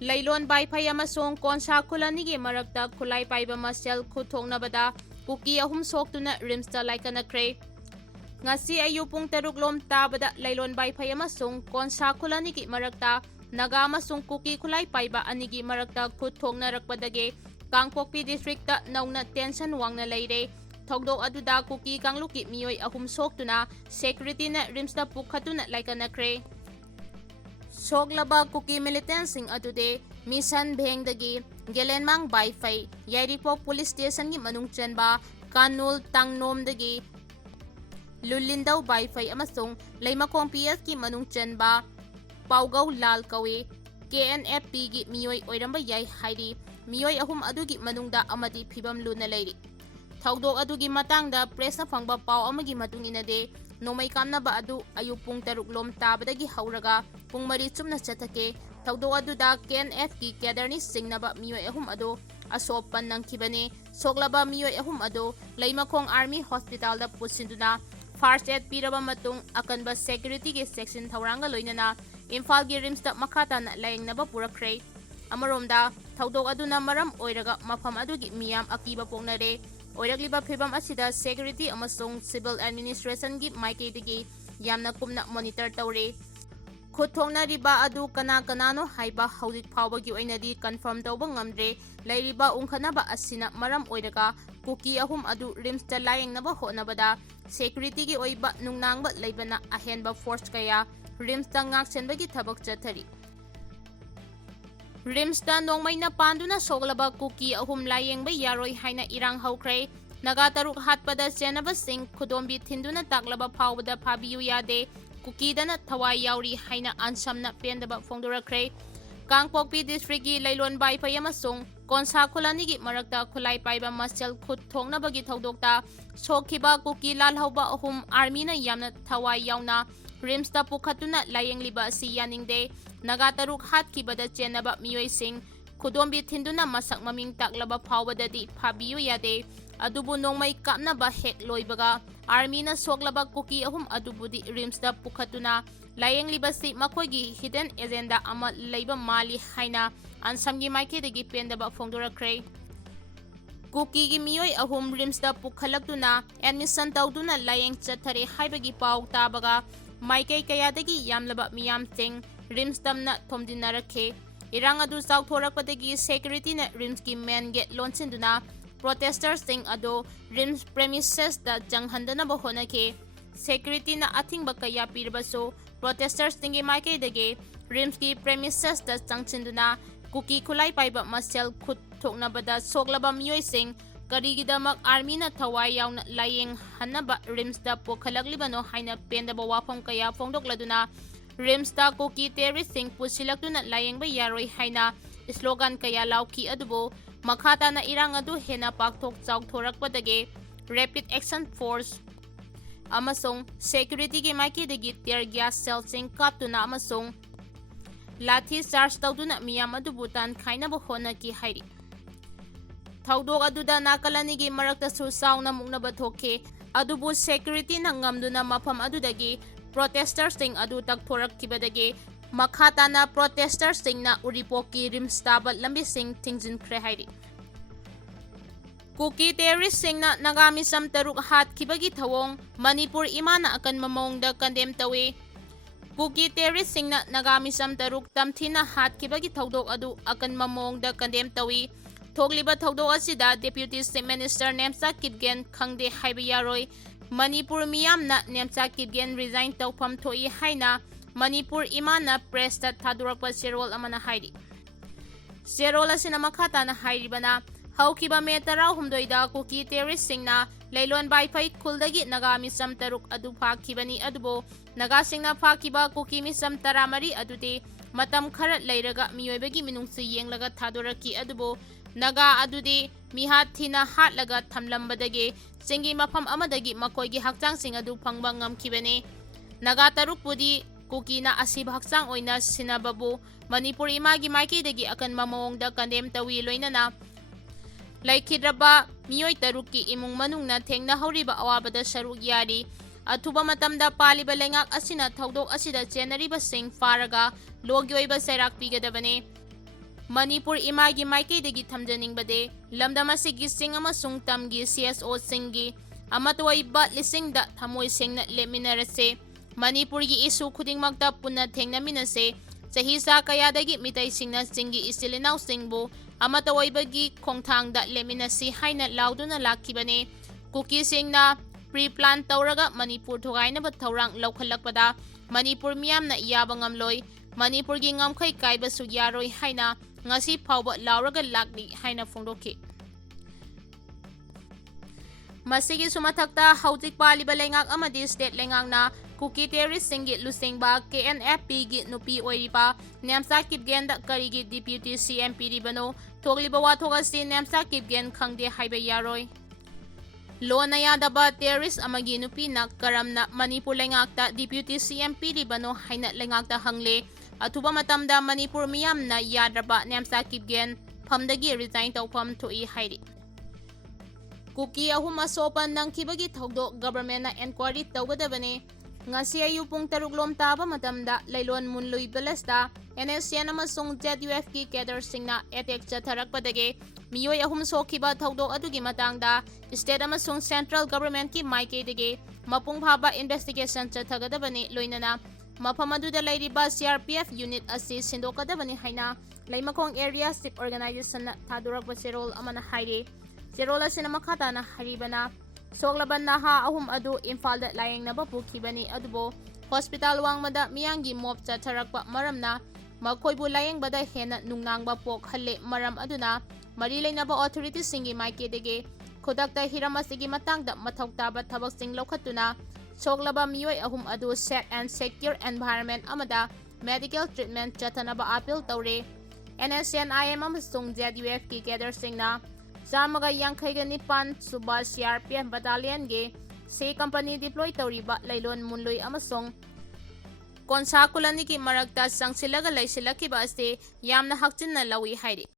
Lailon Baifai amasong konsa kulanigi marakta khulai paiba masel khuthongnabada kuki ahum soktuna rimsta laikanakre. Ngasi ayu pung 3 lom tabada Lailon Baifai amasong konsa kulanigi marakta naga amasong kuki khulai paiba anigi marakta khuthongnarakpadage Kangpokpi districta nauna tension wangna leire. Thogdok aduda kuki kangluki miyoi ahum soktuna security na rimsta pukhatuna laikanakre. Soklaba kuki militansing adude mission bhengdagi gelenmang baifai yairipok police station gi manung chenba kanul tangnomdagi lulindau baifai amasung leimakong PS ki manung chenba paugau lal kawe KNFP gi miyoi oiramba yai hairi miyoi ahum adugi manungda amadi phibam luna leiri. Thogdok adugi matangda press na phangba pau amagi matung inade Nongmei Kapnaba adu ayupung 3 lom tabadagi hauraga pung mari chumna chathake thogdok aduda KNF ki kaderni singnaba miyoi ahum adu asopan nangkhibane soklaba miyoi ahum adu leimakong army hospital da pusinduna first aid piraba matung akanba security ki section thauranga loinana Imphal gi rims da makhata na layengnaba purakre. Amaromda thogdok aduna maram oiraga mafam adugi miyam akiba pongnare. Oiragliba phibam asida security amasong civil administration gi maikeidigi yamna kumna monitor tawre. Khuthongna riba adu kana kanano haiba haudik phawbagi oinadi confirm tawba ngamdre leiriba ungkhanaba asina maram oiraga kuki ahum adu rims ta layengnaba honabada security gi oiba nungnangba leibana ahenba force kaya rims ta ngakchenbagi thabak chathari. Rimsta Nongmei na panduna soglaba kuki ahum layengba yaroi haina irang haukre. Naga taruk hatpada chenaba sing khudombi thinduna taklaba phawbada phabiyu yade. Kuki dana thawai yauri haina ansamna pendaba phongdorakre. Kangpokpi district gi Lailon Baifai amasong konsa khulanigi marakta khulai paiba masel khut thongnabagi thogdokta sokhiba kuki lalhauba ahum army na yamna thawai yauna rimsta pukhatuna layengliba si yaningde. Naga taruk hatkibada chenaba miyoi sing khudombi thinduna masak maming taklaba phawbadadi phabiyu yade adubu Nongmei Kapnaba hek loibaga army na soklaba kuki ahum adubudi rimsda pukhatuna layengliba si makoigi hidden agenda ama leiba mali haina ansamgi maikedagi pendaba phongdorakre. Kuki gi miyoi ahum rimsda pukhalakduna admission tawduna layeng chathare haibagi paw tabaga maikei kayadagi yamlaba miyam ting rims tamna thomdinarakhe. Irang adu sauthorakpadagi security na rims ki main gate lonsinduna protesters ting ado rims premises da janghandana ba honake. Security na athingba kaya pirbaso protesters tingi maikei dage rims ki premises da changchinduna kuki khulai paiba masel khut thoknabada soklaba miyoi sing karigidamak army na thawai yauna layeng hanaba rims da pokhalaglibano haina pendaba wafam kaya phongdokladuna rimsta kuki terrorist sing pusilaktuna layengba yaroi haina slogan kaya lauki adubo makhata na irang adu hena pakthok chauthorakpadage rapid action force amasong security gi maikidagi tear gas cell sing kaptuna amasong lathi charge tawduna miyam adubu tan khainaba honaki hairi. Thogdok aduda nakalanigi marakta su sauna muknaba thokhe adubu security na ngamduna mafam adudagi protesters ting adu takthorakkibadagi makhata na protesters ting na uripoki rimstaba lambi sing thingjinkhre hairi. Kuki terrorist sing na nagami sam taruk hatkibagi thawong Manipur imana akan mamongda condemn tawi. Kuki terrorist sing na nagami sam taruk tamthina hatkibagi thogdok adu akan mamongda condemn tawi. Thogliba thogdok asida Deputy Chief Minister Nemsa Kibgen khangde haiba yaroi Manipur miyam na Nemsa Kibgen resign tawpham thoi haina Manipur imana press ta thadurakpa serol amana hairi. Serol asina makhata na hairibana haukiba me tarau humdoida kuki terrorist singna Lailon Baifai khuldagi nagami sam taruk adu phakibani adubo naga singna phakiba kuki misam taramari adude matam khara leiraga miyoibagi minungsi yenglaga thadoraki adubo naga adude mihat thina hatlaga thamlambadage singi mafam amadagi makoigi hakchang sing adu phangba ngamkibane. Naga taruk pudi kuki na asib hakchang oina sinababu Manipur imagi maikidagi akan mamawongda condemn tawi loinana laikhidraba miyoi taruki imung manungna thengna hauriba awabada saruk yari athuba matamda paliba lengak asina thogdok asida chenariba sing faraga logi oiba sairak pigadabane. Manipur imagi maikeidagi thamjanningbade lamdam asigi sing amasung tamgi CSO singi amatwaiba lisingda thamoi sengna leminarase Manipurgi isu khudingmakta punna thengnaminase Chahisa kayadagi mitai singna singi isilinau singbu amatawaibagi khongthangda leminasi haina lauduna lakhibane Kuki singna pre-plan tawraga Manipur thogainaba thawrang laukhalakpada Manipur miyamna yaba ngamloi Manipurgi ngamkhai kaibasu yaroi haina ngasi phawba lauraga lakli haina phongdokhi Masigi sumathakta hautik paliba lengak amadi state lengakna Kuki terrorist singi lusingba KNFP gi nupi oiriba Namsa Kibgen da karigi deputy CMP ribano thogliba wathoga si Namsa Kibgen khangde haiba yaroi Lona yadaba terrorist amagi nupi na karamna Manipur lengakta deputy CMP ribano haina lengakta hangle Atuba matamda Manipur miyamna yadraba Namsa Kibgen phamdagi resign tawpham thoi hairi Kuki ahum asopan nang kibagi thogdo government na inquiry tawgadabane ngasi ayu pung 3 lom taba matamda lailon munlui balasta NSN amasung ZUF ki cadre singna attack chatharakpadage miyoi ahum sokhiba thogdo adugi matangda state amasung central government ki maikeidage mapung phaba investigation chathagadabane loinana mafam aduda lairiba CRPF unit asi sindokadabane haina laimakong area civic organization na thadurakba serol amana haire serol asina makhata na haribana Soklaban naha ahum adu Imphal da layang na bapukibani adubo hospital wangmada miyangi mob chatharakpa maramna makhoibu layang bada hena nungnangba pok halle maram aduna mari lainaba authority singi maikedege khodakta hiramasigi matangda mathautaba thabaksing lokhatuna soklaba miyoi ahum adu safe and secure environment amada medical treatment chathanaba appeal tawre NSNIM amasung ZUF ki cadre singna Samaga Yankhaiga Nipan Suba CRPF Battalion ge se company deploy tawriba lailon munloi amasong konsakulani ki marakta sangsilaga laisilaki ba ase yamna hakchinna lawi hairi